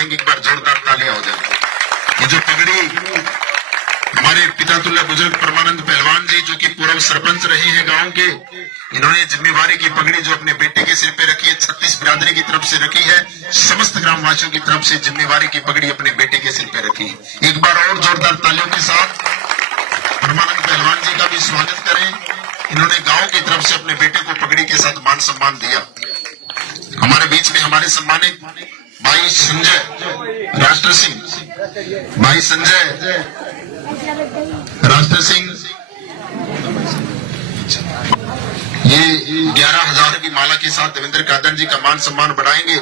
बढ़ाएंगे, एक बार जोरदार तालियां हो जाए। ये जो पगड़ी हमारे पिता तुल्य बुजुर्ग परमानंद पहलवान जी जो कि पूर्व सरपंच रहे हैं गांव के, इन्होंने जिम्मेवारी की पगड़ी जो अपने बेटे के सिर पे रखी है, 36 बिरादरी की तरफ से रखी है, समस्त ग्रामवासियों की तरफ से जिम्मेवारी की पगड़ी अपने बेटे के सिर पे रखी है। एक बार और जोरदार तालियों के साथ परमानंद पहलवान जी का भी स्वागत करें। इन्होंने गांव की तरफ से अपने बेटे को पगड़ी के साथ मान सम्मान दिया। हमारे बीच में हमारे सम्मानित भाई संजय राष्ट्र सिंह, भाई संजय राष्ट्र सिंह, ये 11,000 की माला के साथ देवेंद्र कादन जी का मान सम्मान बढ़ाएंगे।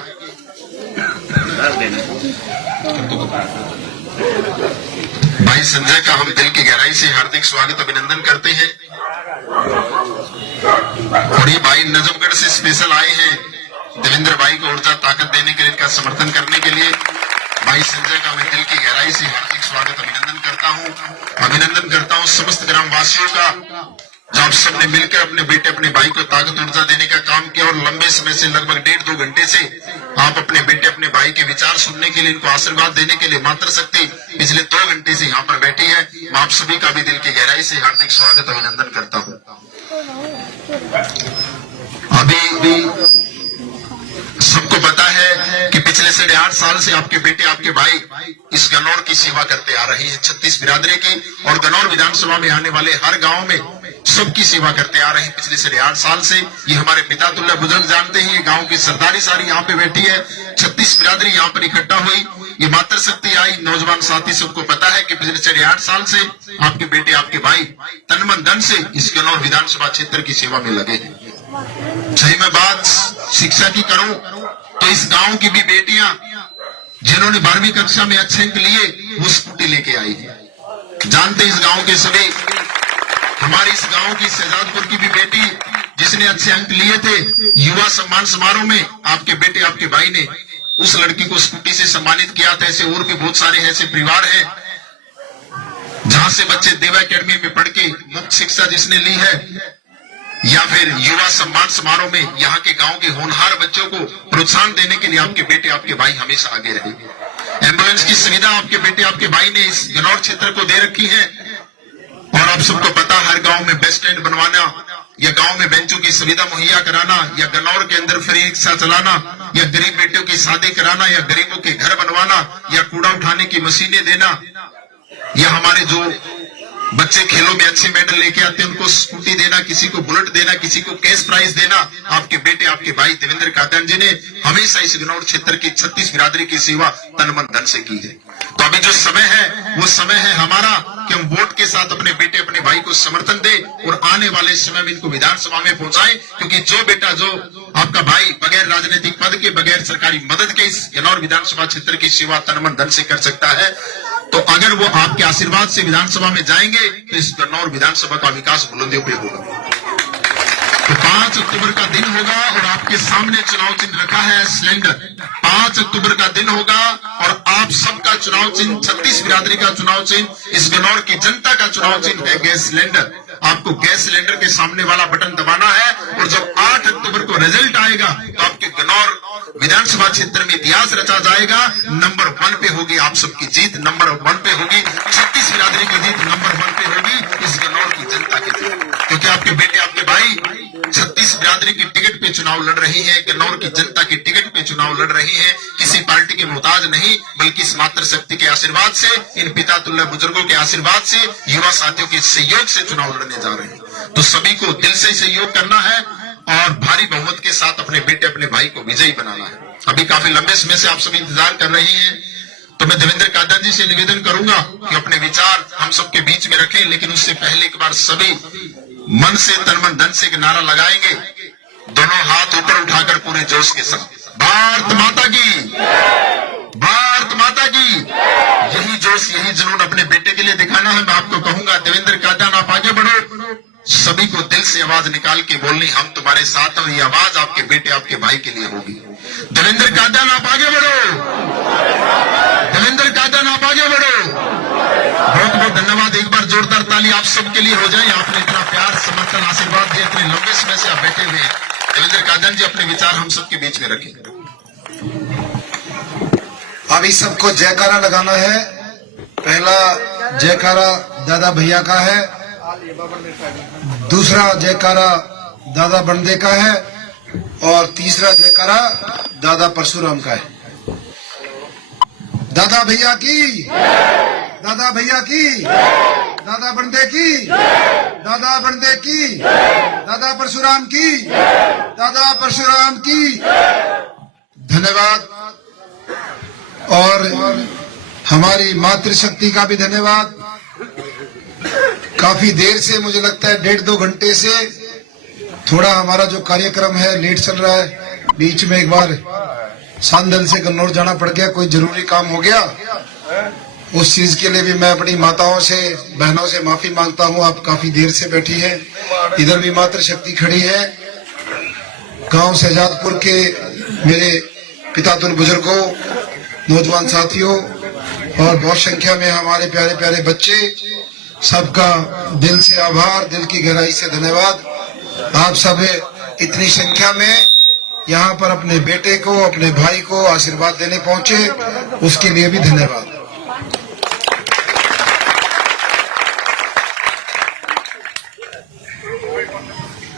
भाई संजय का हम दिल की गहराई से हार्दिक स्वागत अभिनंदन करते हैं। और ये भाई नजफगढ़ से स्पेशल आए हैं देवेंद्र भाई को ऊर्जा ताकत देने के लिए, इनका समर्थन करने के लिए। भाई संजय का मैं दिल की गहराई से हार्दिक स्वागत अभिनंदन करता हूं समस्त ग्रामवासियों का, जो आप सबने मिलकर अपने बेटे अपने भाई को ताकत ऊर्जा देने का काम किया। और लंबे समय से लगभग 1.5-2 घंटे से आप अपने बेटे अपने भाई के विचार सुनने के लिए, इनको आशीर्वाद देने के लिए मातृशक्ति पिछले 2 घंटे से यहाँ पर बैठी है। मैं आप सभी का भी दिल की गहराई से हार्दिक स्वागत अभिनंदन करता हूँ। अभी सबको पता है कि पिछले 8.5 साल से आपके बेटे आपके भाई इस गनौर की सेवा करते आ रहे हैं, 36 बिरादरी की, और गनौर विधानसभा में आने वाले हर गांव में सबकी सेवा करते आ रहे हैं पिछले 8.5 साल से। ये हमारे पिता तुल्य बुजुर्ग जानते हैं, ये गांव की सरदारी सारी यहाँ पे बैठी है, 36 बिरादरी यहाँ पर इकट्ठा हुई, ये मातृशक्ति आई, नौजवान साथी सबको पता है कि पिछले 8.5 साल से आपके बेटे आपके भाई तन मन धन से इस गनौर विधानसभा क्षेत्र की सेवा में लगे हैं। सही मैं बात शिक्षा की करूं तो इस गांव की भी बेटियां जिन्होंने 12वीं कक्षा में अच्छे अंक लिए वो स्कूटी लेके आई है। जानते इस गांव के सभी, हमारे इस गांव की शहजादपुर की भी बेटी जिसने अच्छे अंक लिए थे, युवा सम्मान समारोह में आपके बेटे आपके भाई ने उस लड़की को स्कूटी से सम्मानित किया था। ऐसे और भी बहुत सारे ऐसे परिवार हैं जहां से बच्चे देवा एकेडमी में पढ़ के मुफ्त शिक्षा जिसने ली है, या फिर युवा सम्मान समारोह में यहाँ के गांव के होनहार बच्चों को प्रोत्साहन देने के लिए आपके बेटे आपके भाई हमेशा आगे रहे। एम्बुलेंस की सुविधा आपके बेटे आपके भाई ने इस गनौर क्षेत्र को दे रखी है। और आप सबको पता, हर गांव में बस स्टैंड बनवाना, या गांव में बेंचों की सुविधा मुहैया कराना, या गनौर के अंदर फ्री रिक्शा चलाना, या गरीब बेटियों की शादी कराना, या गरीबों के घर बनवाना, या कूड़ा उठाने की मशीनें देना, या हमारे जो बच्चे खेलों में अच्छे मेडल लेके आते हैं उनको स्कूटी देना, किसी को बुलेट देना, किसी को कैश प्राइज देना, आपके बेटे आपके भाई देवेंद्र कादन जी ने हमेशा इस गनौर क्षेत्र की 36 बिरादरी की सेवा तन मन धन से की है। तो अभी जो समय है वो समय है हमारा कि हम वोट के साथ अपने बेटे अपने भाई को समर्थन दें और आने वाले समय में इनको विधानसभा में पहुंचाएं, क्योंकि जो बेटा जो आपका भाई बगैर राजनीतिक पद के बगैर सरकारी मदद के इस गनौर विधानसभा क्षेत्र की सेवा तन मन धन से कर सकता है, तो अगर वो आपके आशीर्वाद से विधानसभा में जाएंगे तो इस गन्नौर विधानसभा का विकास बुलंदियों पे होगा। तो 5 अक्टूबर का दिन होगा और आपके सामने चुनाव चिन्ह रखा है सिलेंडर। 5 अक्टूबर का दिन होगा और आप सबका चुनाव चिन्ह, 36 बिरादरी का चुनाव चिन्ह, इस गन्नौर की जनता का चुनाव चिन्ह है गैस सिलेंडर। आपको गैस सिलेंडर के सामने वाला बटन दबाना है और जब 8 अक्टूबर को रिजल्ट आएगा तो आपके गन्नौर विधानसभा क्षेत्र में इतिहास रचा जाएगा। नंबर 1 पे होगी आप सबकी जीत, नंबर 1 पे होगी 36 बिरादरी की जीत, नंबर 1 पे होगी इस गन्नौर की जनता की जीत, क्योंकि आपके बेटे आपके भाई 36 बिरादरी की टिकट पे चुनाव लड़ रही है, गन्नौर की जनता की टिकट पे चुनाव लड़ रही है, किसी पार्टी के मोहताज नहीं बल्कि इस मातृशक्ति के आशीर्वाद से, इन पिता तुल्य बुजुर्गों के आशीर्वाद से, युवा साथियों के सहयोग से चुनाव लड़ने जा रहे हैं। तो सभी को दिल से सहयोग करना है और भारी बहुमत के साथ अपने बेटे अपने भाई को विजयी बनाना है। अभी काफी लंबे समय से आप सभी इंतजार कर रही हैं, तो मैं देवेंद्र कादन जी से निवेदन करूंगा कि अपने विचार हम सबके बीच में रखें, लेकिन उससे पहले एक बार सभी मन से तन मन धन से एक नारा लगाएंगे, दोनों हाथ ऊपर उठाकर पूरे जोश के साथ, भारत माता की, भारत माता की। यही जोश यही जुनून अपने बेटे के लिए दिखाना है। मैं आपको कहूंगा देवेंद्र कादन आप आगे बढ़ो, सभी को दिल से आवाज निकाल के बोलनी, हम तुम्हारे साथ, और ये आवाज आपके बेटे आपके भाई के लिए होगी। देवेंद्र कादन आप आगे बढ़ो, देवेंद्र कादन आप आगे बढ़ो। बहुत बहुत धन्यवाद। एक बार जोरदार ताली आप सबके लिए हो जाए। आपने इतना प्यार समर्थन आशीर्वाद दिया, इतने लंबे समय से आप बैठे हुए हैं। देवेंद्र कादन जी अपने विचार हम सबके बीच में रखें। अभी सबको जयकारा लगाना है। पहला जयकारा दादा भैया का है, दूसरा जयकारा दादा बंदे का है और तीसरा जयकारा दादा परशुराम का है। दादा भैया की, दादा भैया की, दादा बंदे की, दादा बंदे की, दादा परशुराम की, दादा परशुराम की। धन्यवाद। और हमारी मातृशक्ति का भी धन्यवाद। काफी देर से, मुझे लगता है 1.5-2 घंटे से थोड़ा हमारा जो कार्यक्रम है लेट चल रहा है। बीच में एक बार सांदल से कन्नौर जाना पड़ गया, कोई जरूरी काम हो गया। उस चीज के लिए भी मैं अपनी माताओं से, बहनों से माफी मांगता हूं। आप काफी देर से बैठी हैं। इधर भी मातृशक्ति खड़ी है। गांव शहजादपुर के मेरे पितातुल बुजुर्गों, नौजवान साथियों और बहुत संख्या में हमारे प्यारे प्यारे बच्चे, सबका दिल से आभार, दिल की गहराई से धन्यवाद। आप सब इतनी संख्या में यहाँ पर अपने बेटे को, अपने भाई को आशीर्वाद देने पहुंचे, उसके लिए भी धन्यवाद।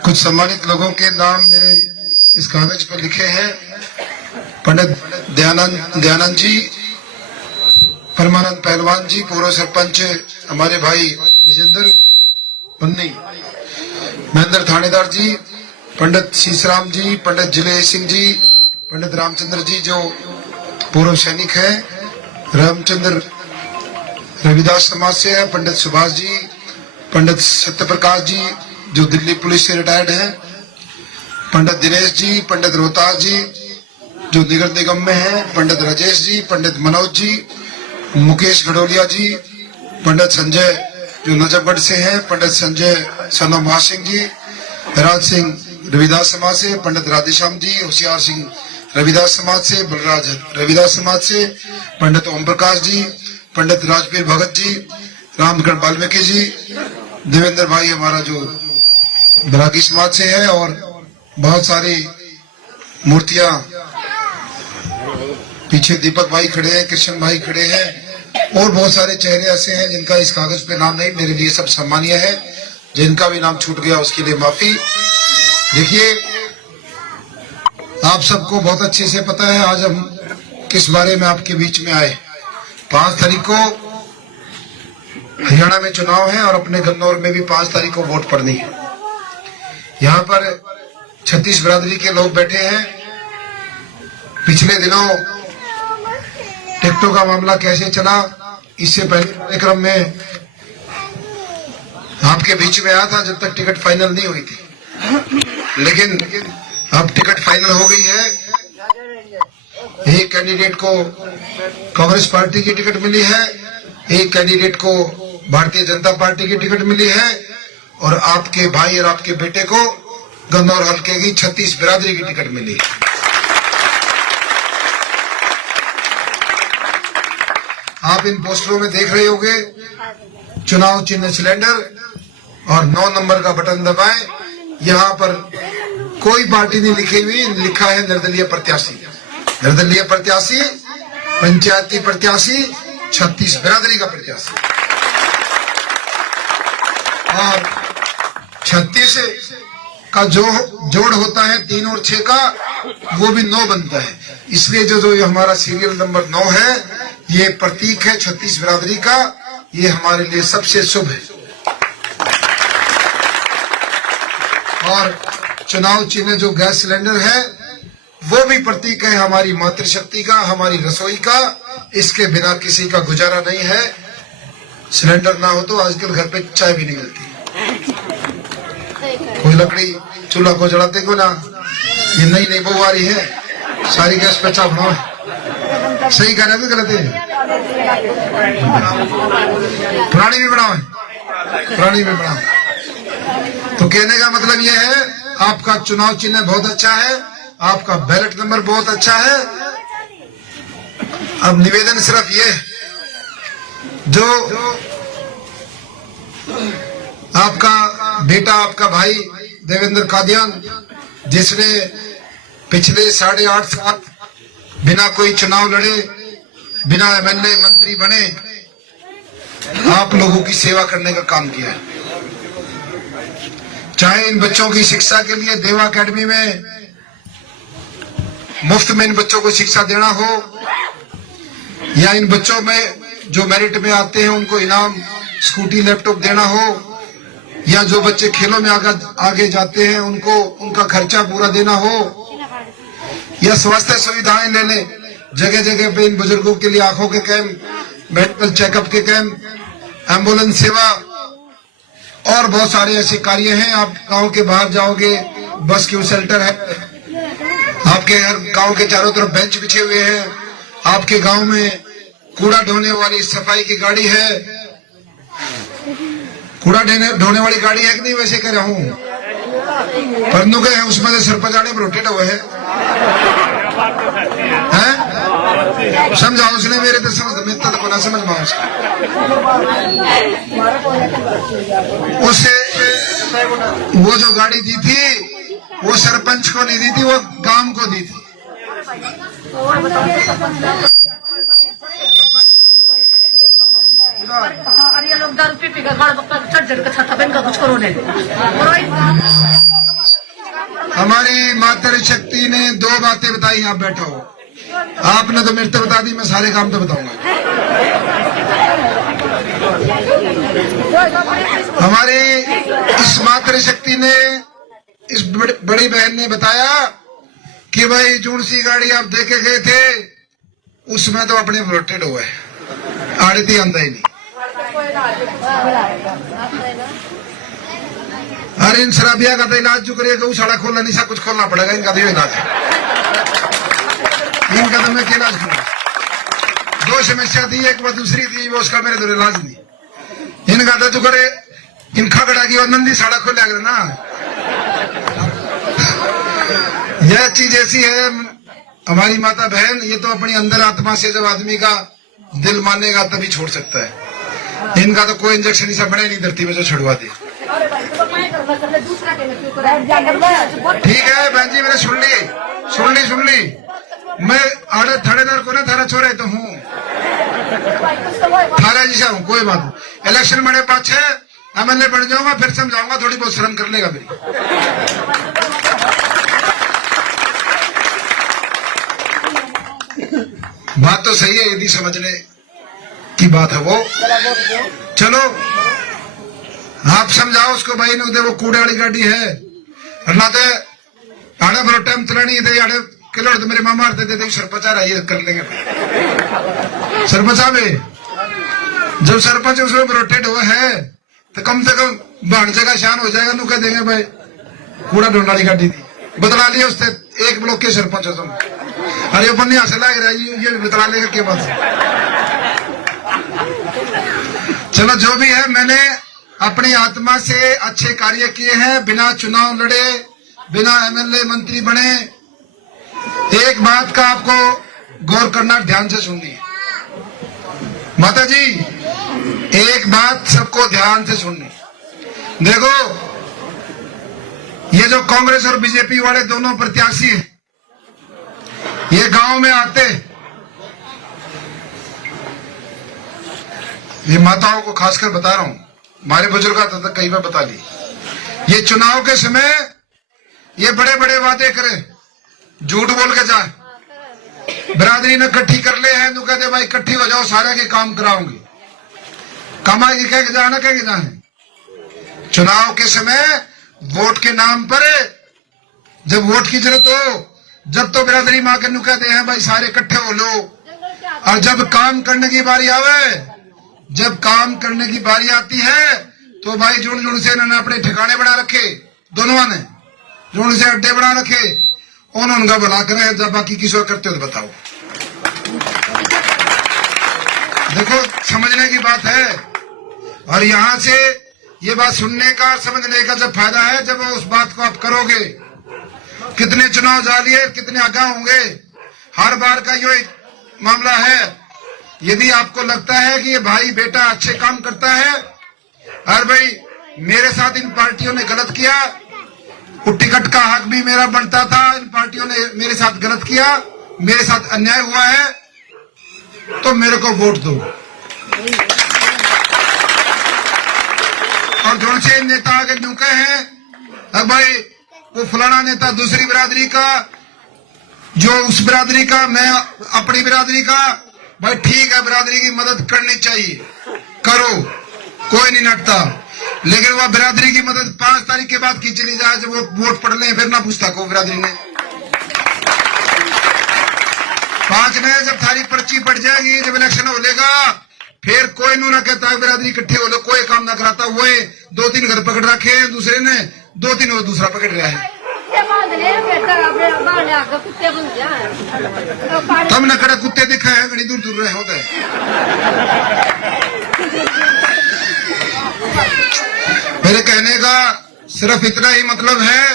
कुछ सम्मानित लोगों के नाम मेरे इस कागज पर लिखे हैं। पंडित दयानंद जी, परमानंद पहलवान जी, पूर्व सरपंच हमारे भाई विजेंद्र पन्नी, महेंद्र थानेदार जी, पंडित शीशराम जी, पंडित जिले सिंह जी, पंडित रामचंद्र जी जो पूर्व सैनिक है, रामचंद्र रविदास समाज से है, पंडित सुभाष जी, पंडित सत्य प्रकाश जी जो दिल्ली पुलिस से रिटायर्ड है, पंडित दिनेश जी, पंडित रोहतास जी जो नगर निगम में है, पंडित राजेश जी, पंडित मनोज जी, मुकेश घड़ोलिया जी, पंडित संजय जो नजफगढ़ से है, पंडित संजय सना महासिंह जी, राज सिंह रविदास समाज से, पंडित राधेश्याम जी, होशियार सिंह रविदास समाज से, बलराज रविदास समाज से, पंडित ओम प्रकाश जी, पंडित राजवीर भगत जी, रामगढ़ वाल्मीकि जी, देवेंद्र भाई हमारा जो बरागी समाज से है, और बहुत सारी मूर्तियां पीछे दीपक भाई खड़े हैं, कृष्ण भाई खड़े हैं, और बहुत सारे चेहरे ऐसे हैं जिनका इस कागज पे नाम नहीं। मेरे लिए सब सम्मानीय है। जिनका भी नाम छूट गया उसके लिए माफी। देखिए, आप सबको बहुत अच्छे से पता है आज हम किस बारे में आपके बीच में आए। 5 तारीख को हरियाणा में चुनाव है और अपने गन्नौर में भी 5 तारीख को वोट पड़नी है। यहाँ पर 36 बिरादरी के लोग बैठे हैं। पिछले दिनों टिकटों का मामला कैसे चला, इससे पहले कार्यक्रम में आपके बीच में आया था जब तक टिकट फाइनल नहीं हुई थी, लेकिन अब टिकट फाइनल हो गई है। एक कैंडिडेट को कांग्रेस पार्टी की टिकट मिली है, एक कैंडिडेट को भारतीय जनता पार्टी की टिकट मिली है, और आपके भाई और आपके बेटे को गन्नौर हल्के की 36 बिरादरी की टिकट मिली है। आप इन पोस्टरों में देख रहे होंगे चुनाव चिन्ह सिलेंडर और 9 नंबर का बटन दबाएं। यहाँ पर कोई पार्टी नहीं लिखी हुई, लिखा है निर्दलीय प्रत्याशी। निर्दलीय प्रत्याशी, पंचायती प्रत्याशी, 36 बिरादरी का प्रत्याशी, और 36 का जो जोड़ होता है 3 और 6 का, वो भी 9 बनता है। इसलिए जो ये हमारा सीरियल नंबर 9 है, ये प्रतीक है 36 बिरादरी का। ये हमारे लिए सबसे शुभ है। और चुनाव चिन्ह जो गैस सिलेंडर है, वो भी प्रतीक है हमारी मातृशक्ति का, हमारी रसोई का। इसके बिना किसी का गुजारा नहीं है। सिलेंडर ना हो तो आजकल घर पे चाय भी नहीं मिलती। कोई लकड़ी चूल्हा को जलाते को ना, ये नई बहू आ रही है, सारी गैस पे चा बनाओ। सही कह रहे हैं, गलत है? पुरानी भी बनाओ, पुरानी भी बनाओ। तो कहने का मतलब यह है, आपका चुनाव चिन्ह बहुत अच्छा है, आपका बैलेट नंबर बहुत अच्छा है। अब निवेदन सिर्फ ये, जो आपका बेटा, आपका भाई देवेंद्र कादियान, जिसने पिछले 8.5 साल बिना कोई चुनाव लड़े बिना एमएलए मंत्री बने आप लोगों की सेवा करने का काम किया है। चाहे इन बच्चों की शिक्षा के लिए देवा एकेडमी में मुफ्त में इन बच्चों को शिक्षा देना हो, या इन बच्चों में जो मेरिट में आते हैं उनको इनाम स्कूटी लैपटॉप देना हो, या जो बच्चे खेलों में आगे जाते हैं उनको उनका खर्चा पूरा देना हो, या स्वास्थ्य सुविधाएं लेने जगह जगह पे इन बुजुर्गों के लिए आंखों के कैंप, मेडिकल चेकअप के कैंप, एम्बुलेंस सेवा और बहुत सारे ऐसे कार्य हैं। आप गांव के बाहर जाओगे, बस क्यू सेंटर है, आपके गांव के चारों तरफ बेंच बिछे हुए हैं, आपके गांव में कूड़ा ढोने वाली सफाई की गाड़ी है, कूड़ा ढोने वाली गाड़ी है कि नहीं? वैसे कह रहा हूं परनु के उसमें से सरपंच आने पर रोटेट हुए हैं। समझाओ उसने मेरे तो समझ मिलता तो ना समझ पाऊं उससे। वो जो गाड़ी दी थी वो सरपंच को नहीं दी थी, वो गांव को दी थी। ये लोग दारू पी पी कर छठा बहन का कुछ करो नहीं। हमारी मातृ शक्ति ने 2 बातें बताई। आप बैठो, आपने तो मेरे तो बता दी, मैं सारे काम तो बताऊंगा। हमारी इस मातृ शक्ति ने, इस बड़ी बहन ने बताया कि भाई जून सी गाड़ी आप देखे गए थे उसमें तो अपने रोटेड हुए, आड़े थी आंदा ही नहीं। अरे इन शराबिया का तो इलाज जो करिएगा वो साड़ा खोलना नहीं, सब कुछ खोलना पड़ेगा। इनका तो इलाज है, इनका तो मैं क्या इलाज करूंगा। 2 समस्या थी, एक बार दूसरी थी, वो उसका मेरे तो इलाज नहीं। इनका तो जो करे इनका गड़ा की और नंदी साड़ा खोल ना। यह चीज ऐसी है हमारी माता बहन, ये तो अपनी अंदर आत्मा से जब आदमी का दिल मानेगा तभी छोड़ सकता है। इनका तो कोई इंजेक्शन ही सब बने नहीं धरती में जो छुड़वा दी। ठीक है बहन जी, मैंने सुन ली। मैं आड़े थानेदार को ना थारा छोरे तो हूँ, थारा जैसा हूँ, कोई बात नहीं। इलेक्शन बने 5-6 एमएलए बन जाऊंगा, फिर समझाऊंगा, थोड़ी बहुत शर्म कर लेगा मेरी। बात तो सही है, यदि समझने की बात है वो। चलो आप समझाओ उसको भाई ने, वो कूड़े वाली गाड़ी है अल्लाह ते आड़े बड़ो टाइम चलानी है, आड़े किलो तो मेरे मामा मारते थे, सरपंच आ रहा है कर लेंगे। सरपंच आवे जब सरपंच उसमें रोटेट हुआ है तो कम से कम भाणजे का शान हो जाएगा। नु कह देंगे भाई कूड़ा ढूंढ वाली गाड़ी थी, बदला लिया उससे, एक ब्लॉक के सरपंच हो तुम। अरे ऊपर नहीं हंस लग रहा है, ये बदला लेगा क्या बात है। चलो जो भी है, मैंने अपनी आत्मा से अच्छे कार्य किए हैं, बिना चुनाव लड़े, बिना एमएलए मंत्री बने। एक बात का आपको गौर करना, ध्यान से सुननी माता जी, एक बात सबको ध्यान से सुननी। देखो ये जो कांग्रेस और बीजेपी वाले दोनों प्रत्याशी हैं, ये गांव में आते, ये माताओं को खासकर बता रहा हूं, हमारे बुजुर्ग तक कई बार बता ली। ये चुनाव के समय ये बड़े बड़े वादे करे, झूठ बोल के जाए, बिरादरी ने इकट्ठी कर ले हैं तो कहते भाई इकट्ठी हो जाओ, सारे के काम कराऊंगी, कमाएगी कह के जाना, कह के जाए। चुनाव के समय वोट के नाम पर जब वोट की जरूरत हो, जब तो बिरादरी मां के नु कहते हैं भाई सारे इकट्ठे हो लो, और जब काम करने की बारी आवे, जब काम करने की बारी आती है तो भाई जुड़ जुड़ से इन्होंने अपने ठिकाने बना रखे, दोनों ने जुड़ से अड्डे बना रखे, उनका भला करें। जब बाकी किसी और करते हो तो बताओ। देखो समझने की बात है, और यहां से ये बात सुनने का समझने का जब फायदा है जब उस बात को आप करोगे। कितने चुनाव जालिए, कितने आगाह होंगे, हर बार का यो एक मामला है। यदि आपको लगता है कि ये भाई बेटा अच्छे काम करता है, और भाई मेरे साथ इन पार्टियों ने गलत किया, वो टिकट का हक भी मेरा बनता था, इन पार्टियों ने मेरे साथ गलत किया, मेरे साथ अन्याय हुआ है, तो मेरे को वोट दो। और जो से नेता आगे नुके हैं, अब भाई वो फलाना नेता दूसरी बिरादरी का, जो उस बिरादरी का, मैं अपनी बिरादरी का, भाई ठीक है, बिरादरी की मदद करनी चाहिए, करो, कोई नहीं नटता। लेकिन वह बिरादरी की मदद 5 तारीख के बाद की चली जाए, जब वो वोट पड़ ले, फिर ना पूछता को बिरादरी ने। 5 में जब थारी पर्ची पड़ जाएगी, जब इलेक्शन हो लेगा, फिर कोई नू ना कहता बिरादरी इकट्ठे हो लो, कोई काम ना कराता। वो 2-3 घर पकड़ रखे हैं दूसरे ने, 2-3 वो दूसरा पकड़ रहा है। तब न कड़ा कुत्ते दिखा है, घड़ी दूर दूर रहे होता है। मेरे कहने का सिर्फ इतना ही मतलब है,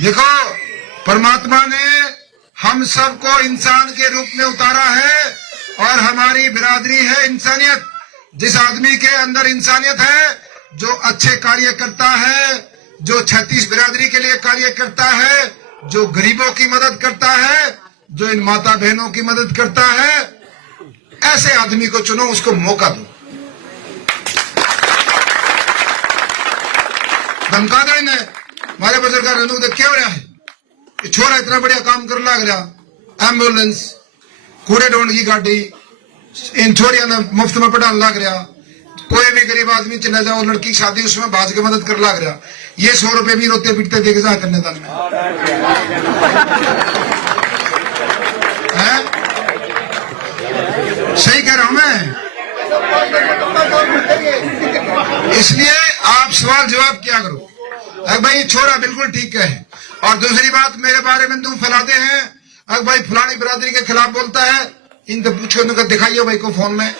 देखो परमात्मा ने हम सबको इंसान के रूप में उतारा है, और हमारी बिरादरी है इंसानियत। जिस आदमी के अंदर इंसानियत है, जो अच्छे कार्य करता है, जो 36 बिरादरी के लिए कार्य करता है, जो गरीबों की मदद करता है, जो इन माता बहनों की मदद करता है, ऐसे आदमी को चुनो, उसको मौका दो। धमका दो इन्हें, हमारे बुजुर्ग देख क्या हो रहा है, ये छोरा इतना बढ़िया काम कर लग रहा, एम्बुलेंस, कूड़े ढूंढ की गाड़ी, इन छोरिया ने मुफ्त में पढ़ाने लग रहा। कोई भी गरीब आदमी चले जाओ, लड़की की शादी, उसमें भाज के मदद कर लग रहा। ये 100 रुपए भी रोते पीटते देखे जा करने दान में है? सही कह रहा हूं मैं। इसलिए आप सवाल जवाब क्या करो, अगर भाई ये छोरा बिल्कुल ठीक है। और दूसरी बात, मेरे बारे में तुम फैलाते हैं, अगर भाई फलानी बिरादरी के खिलाफ बोलता है, इनसे पूछो, इनको दिखाइए भाई को फोन में,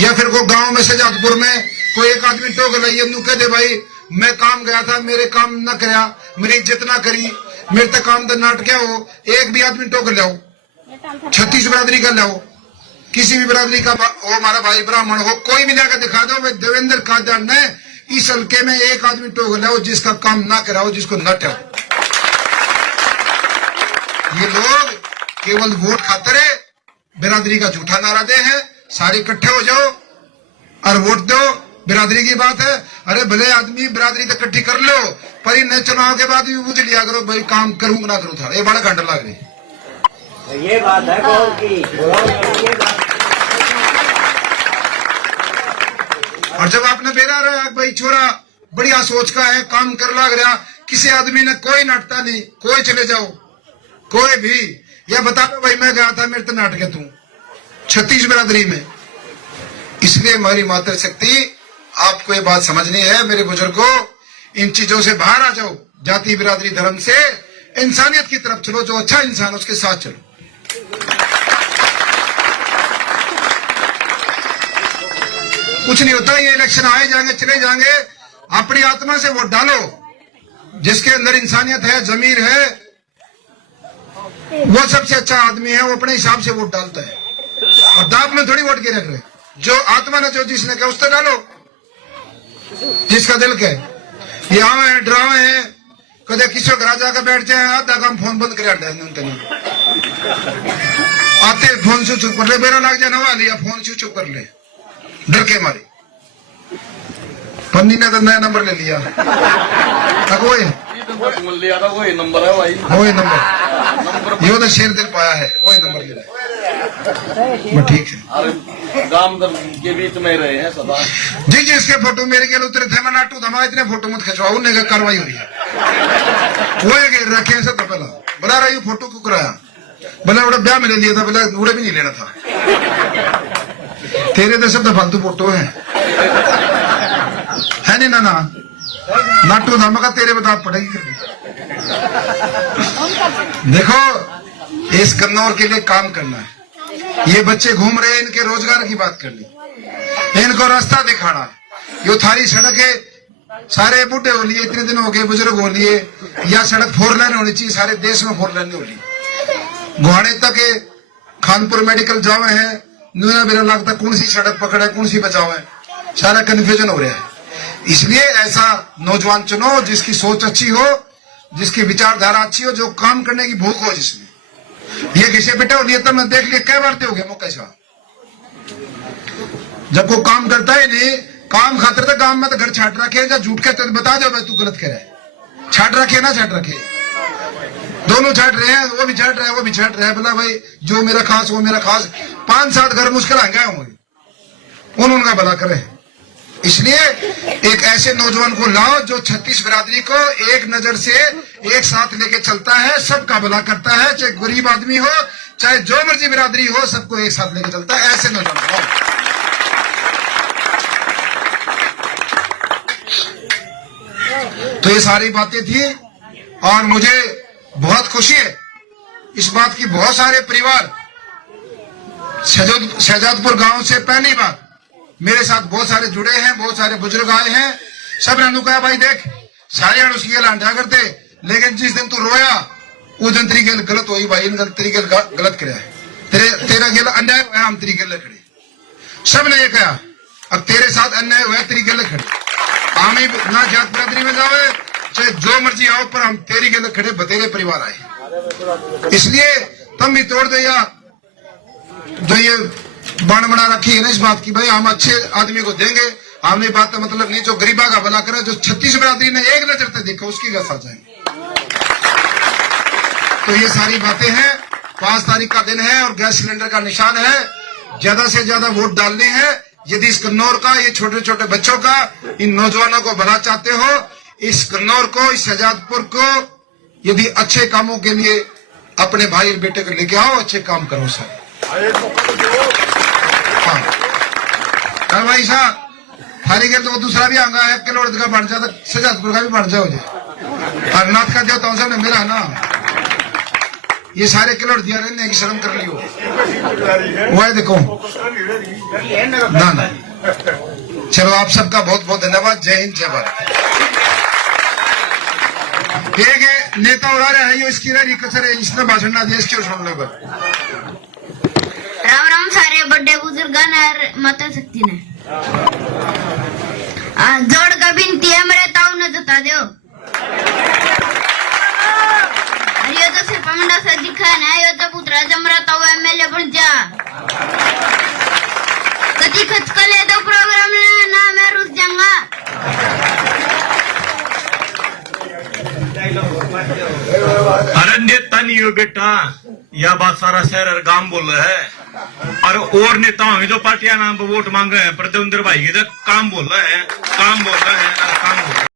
या फिर को गांव में शहजादपुर में कोई एक आदमी टोक लाइए, कह दे भाई मैं काम गया था, मेरे काम न कराया, मेरी इज्जत ना करी, मेरे तक काम तो नाट क्या हो। एक भी आदमी टोक लाओ, 36 बिरादरी का लाओ, किसी भी बिरादरी का हो, हमारा भाई ब्राह्मण हो, कोई भी जाकर दिखा दो, देवेंद्र कादर ने इस हल्के में एक आदमी टोक लाओ जिसका काम ना कराओ, जिसको न टाओ। ये लोग केवल वोट खातिर बिरादरी का झूठा नारा दे हैं। सारे इकट्ठे हो जाओ और वोट दो, बिरादरी की बात है। अरे भले आदमी बिरादरी तो इकट्ठी कर लो, पर इन चुनाव के बाद भी पूछ लिया करो भाई काम करूंगा ना करूं था, ये बड़ा घंटा लग रही। ये बात है और जब आपने बेरा रहा भाई छोरा बढ़िया सोच का है, काम कर लग रहा, किसी आदमी ने कोई नाटता नहीं, कोई चले जाओ, कोई भी, या बता दो भाई मैं गया था, मेरे तो नाटक तू 36 बिरादरी में। इसलिए हमारी मातृशक्ति, आपको ये बात समझनी है मेरे बुजुर्गों, इन चीजों से बाहर आ जाओ, जाति बिरादरी धर्म से इंसानियत की तरफ चलो, जो अच्छा इंसान उसके साथ चलो। कुछ नहीं होता, ये इलेक्शन आए जाएंगे चले जाएंगे, अपनी आत्मा से वोट डालो, जिसके अंदर इंसानियत है, जमीर है, वो सबसे अच्छा आदमी है, वो अपने हिसाब से वोट डालता है। और दाप में थोड़ी वोट के रख रहे, जो आत्मा ने जो जिसने कहा उससे डालो, जिसका दिल कहे। ये आवे हैं, डरावे हैं, कदे किसी घर जाकर बैठ जाए, आधा काम फोन बंद कर आते, फोन से चुप कर ले, बेरा लग जाए नवा लिया, फोन से चुप कर ले, डर के मारे। पन्नी ने तो नया नंबर ले लिया, वही नंबर है भाई, वही नंबर, ये तो शेर दिल पाया है, वही नंबर ले लिया। ठीक है, गांव के बीच में रहे हैं सदा। जी जिसके फोटो मेरे के उतरे थे, मैं नाटू धमा, इतने फोटो मत खिंचवाओ, उन्हें कार्रवाई हो रही है। वो घेर रखे हैं सब, तो पहला बना रहा, फोटो क्यों कराया, बोला बड़ा ब्याह में ले लिया था, बोला उड़े भी नहीं लेना था, तेरे तो सब फालतू फोटो है नहीं ना नाटू धमा का तेरे बता पड़ेगी। देखो इस कन्नौर के लिए काम करना है, ये बच्चे घूम रहे हैं, इनके रोजगार की बात करनी, इनको रास्ता दिखाना है। यो थारी सड़क है, सारे बूढ़े हो लिए, इतने दिन हो गए बुजुर्ग हो लिए, या सड़क 4 लेन होनी चाहिए, सारे देश में 4 लेन हो ली। गुहाने तक खानपुर मेडिकल जावे है, नुना बेरा लगता कौन सी सड़क पकड़े, कौन सी बचाओ है, सारा कंफ्यूजन हो रहा है। इसलिए ऐसा नौजवान चुनो जिसकी सोच अच्छी हो, जिसकी विचारधारा अच्छी हो, जो काम करने की भूख हो जिसमें। ये घिसे पिटे हो लिए, तब मैं देख लिया कई बार हो गया मौका साहब, जब वो काम करता ही नहीं, काम खातिर तो काम में तो घर छाट रखे, जब झूठ के तो बता दो भाई तू गलत करे, छाट रखे ना छाट रखे, दोनों छाट रहे हैं, वो भी छाट रहा है वो भी छाट रहा है। बोला भाई जो मेरा खास वो मेरा खास, 5-7 घर मुश्किल आ गए होंगे, उनका भला करे। इसलिए एक ऐसे नौजवान को लाओ जो 36 बिरादरी को एक नजर से एक साथ लेके चलता है, सबका भला करता है, चाहे गरीब आदमी हो चाहे जो मर्जी बिरादरी हो, सबको एक साथ लेके चलता है, ऐसे नौजवान लाओ। तो ये सारी बातें थी और मुझे बहुत खुशी है इस बात की, बहुत सारे परिवार शहजादपुर गांव से पहली बार मेरे साथ बहुत सारे जुड़े हैं, बहुत सारे बुजुर्ग आए हैं। सब ने कहा भाई देख सारे उसकी गल आंटा करते, लेकिन जिस दिन तू रोया उस दिन तेरी गल गलत हुई भाई, इन तेरी गल गलत करे, तेरा गल अन्याय हुआ, हम तेरी गल खड़े। सब ने ये कहा अब तेरे साथ अन्याय हुआ तेरी गल खड़े, हम ना जात बिरादरी में जावे चाहे जो मर्जी आओ, पर हम तेरी गल खड़े, बतेरे परिवार आए। इसलिए तुम भी तोड़ दे या जो ये बाण बना रखी है ना इस बात की, भाई हम अच्छे आदमी को देंगे, हमने बात का मतलब नहीं जो गरीबा का भला करे, जो 36 बिरादरी ने एक नजर से देखा उसकी गल आ जाएंगे। तो ये सारी बातें हैं। 5 तारीख का दिन है और गैस सिलेंडर का निशान है, ज्यादा से ज्यादा वोट डालने हैं। यदि इस कन्नौर का, ये छोटे छोटे बच्चों का, इन नौजवानों को भला चाहते हो, इस कन्नौर को, इस शहजादपुर को यदि अच्छे कामों के लिए अपने भाई और बेटे को लेके आओ, अच्छे काम करो सर। हाँ भाई साहब थारी गल तो दूसरा भी आऊंगा, 1 किलो का बन जाता, शहजादपुर का भी बन जाओ जी, और नाथ का देवता तो ने मेरा ना ये सारे किलो दिया रहने की शर्म कर लियो, वह देखो ना ना। चलो आप सबका बहुत बहुत धन्यवाद। जय हिंद जय भारत। एक नेता उड़ा रहा है, इसकी रही कसर है, इसने भाषण ना दिया इसकी सुनने पर। राम राम सारे बड़े बुजुर्ग माता शक्ति ने जोड़ का बिनती है मेरे ताऊ ने जता दो, ये तो सिर्फ मंडा से दिखा है, ये तो पुत्रा जमरा ताऊ एमएलए बन जा, कति खच कले तो प्रोग्राम ना मैं रुस जाऊंगा। अरे नेता नहीं हो बेटा, यह बात सारा शहर और गांव बोल रहा है, और नेता होंगे जो पार्टियां नाम पर वोट मांग रहे हैं, प्रद्युम्न भाई के काम बोल रहे हैं, काम बोल रहे हैं, काम